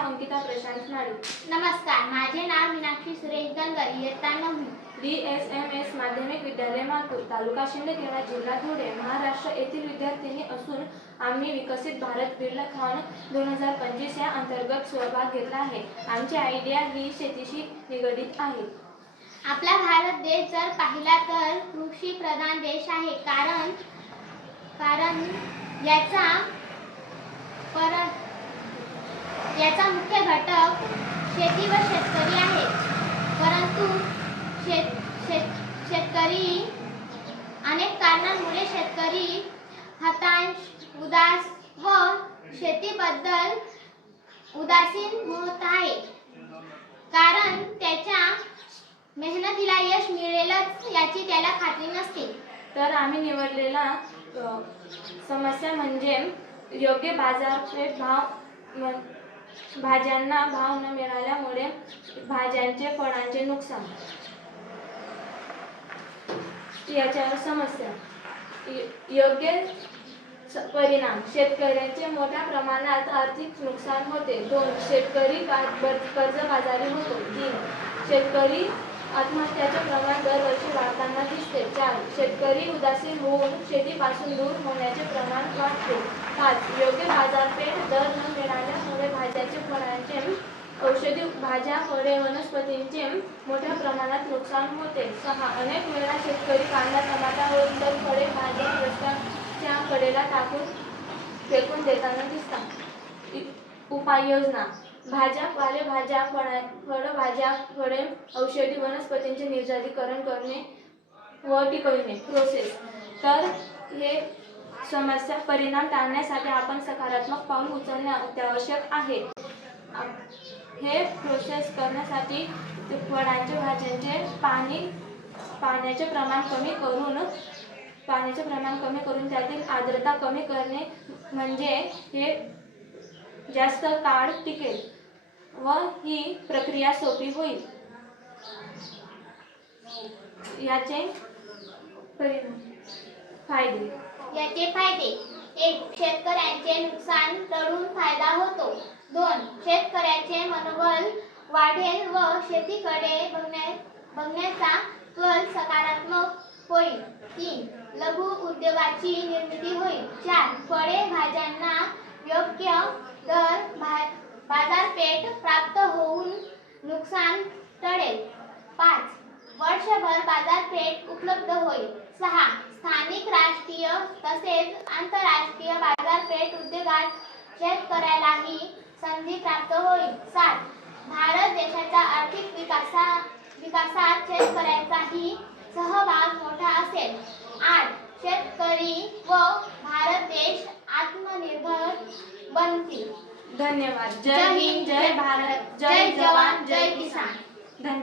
नाव अंकिता प्रशांत नाडी. नमस्कार, माझे नाव मीनाक्षी सुरेश गंगर, इयत्ता 9वी. DSMS माध्यमिक विद्यालय मातूर, तालुका शिंदखेडा, जिल्हा धुळे, महाराष्ट्र येथील विद्यार्थिनी असून आम्ही विकसित भारत बिल्डकॉन 2025 या अंतर्गत सहभाग घेतला आहे. आमची आयडिया ही शेतीशी निगडीत आहे. आपला भारत देश जर पाहिला तर कृषी प्रधान देश आहे. कारण याचा मुख्य घटक शेती व शेतकरी आहे. परंतु शेतकरी अनेक कारणांमुळे शेतकरी हताश, उदास व शेतीबद्दल उदासीन होत आहे. कारण त्याच्या मेहनतीला यश मिळेलच याची त्याला खात्री नसते. तर आम्ही निवडलेला समस्या म्हणजे योग्य बाजारपेठ भाव, भाज्यांना भाव न मिळाल्यामुळे भाज्यांचे फळांचे नुकसान. याच्यावर समस्या योग्य परिणाम शेतकऱ्यांचे मोठ्या प्रमाणात आर्थिक नुकसान होते. 2. शेतकरी कर्जबाजारी होतो. 3. शेतकरी आत्महत्याचे प्रमाण दरवर्षी वाढताना दिसते. 4. शेतकरी उदासीन होऊन शेतीपासून दूर होण्याचे प्रमाण वाढते. 5. योग्य बाजारपेठ दर न मिळाल्यामुळे भाज्याचे फळांचे औषधी भाज्या फळे वनस्पतींचे मोठ्या प्रमाणात नुकसान होते. 6. अनेक वेळा शेतकरी कांदा टमाटा व इतर फळे भाज्या रस्त्याच्या कडेला टाकून फेकून देताना दिसतात. उपाययोजना भाज्या पालेभाज्या फळभाज्या फळे औषधी वनस्पतींचे निर्जलीकरण करणे व टिकविणे. प्रोसेस तर हे समस्या परिणाम टाळण्यासाठी आपण सकारात्मक पाऊल उचलणे अत्यावश्यक आहे. हे प्रोसेस करण्यासाठी फळांचे भाज्यांचे पाण्याचे प्रमाण कमी करून त्यातील आर्द्रता कमी करणे म्हणजे हे जास्त काळ टिकेल व ही प्रक्रिया सोपी होईल. याचे फायदे 1. शेतकऱ्यांचे नुकसान टळून फायदा होतो. 2. शेतकऱ्याचे मनोबल वाढेल व शेतीकडे बघण्याचा कल सकारात्मक होईल. 3. लघु उद्योगाची निर्मिती होईल. 4. फळे भाज्यांना योग्य दर बाजारपेठ प्राप्त होऊन नुकसान टळेल. 5. वर्षभर बाजारपेठ उपलब्ध होईल. 6. स्थानिक, राष्ट्रीय तसेच आंतरराष्ट्रीय बाजारपेठ उद्योगात शेतकऱ्यालाही संधी प्राप्त होईल. 7. भारत देशाच्या आर्थिक विकासात शेतकऱ्याचाही सहभाग मोठा असेल. 8. शेतकरी व भारत देश आत्मनिर्भर बनतील. धन्यवाद. जय हिंद, जय भारत, जय जवान, जय किसान. धन्यवाद.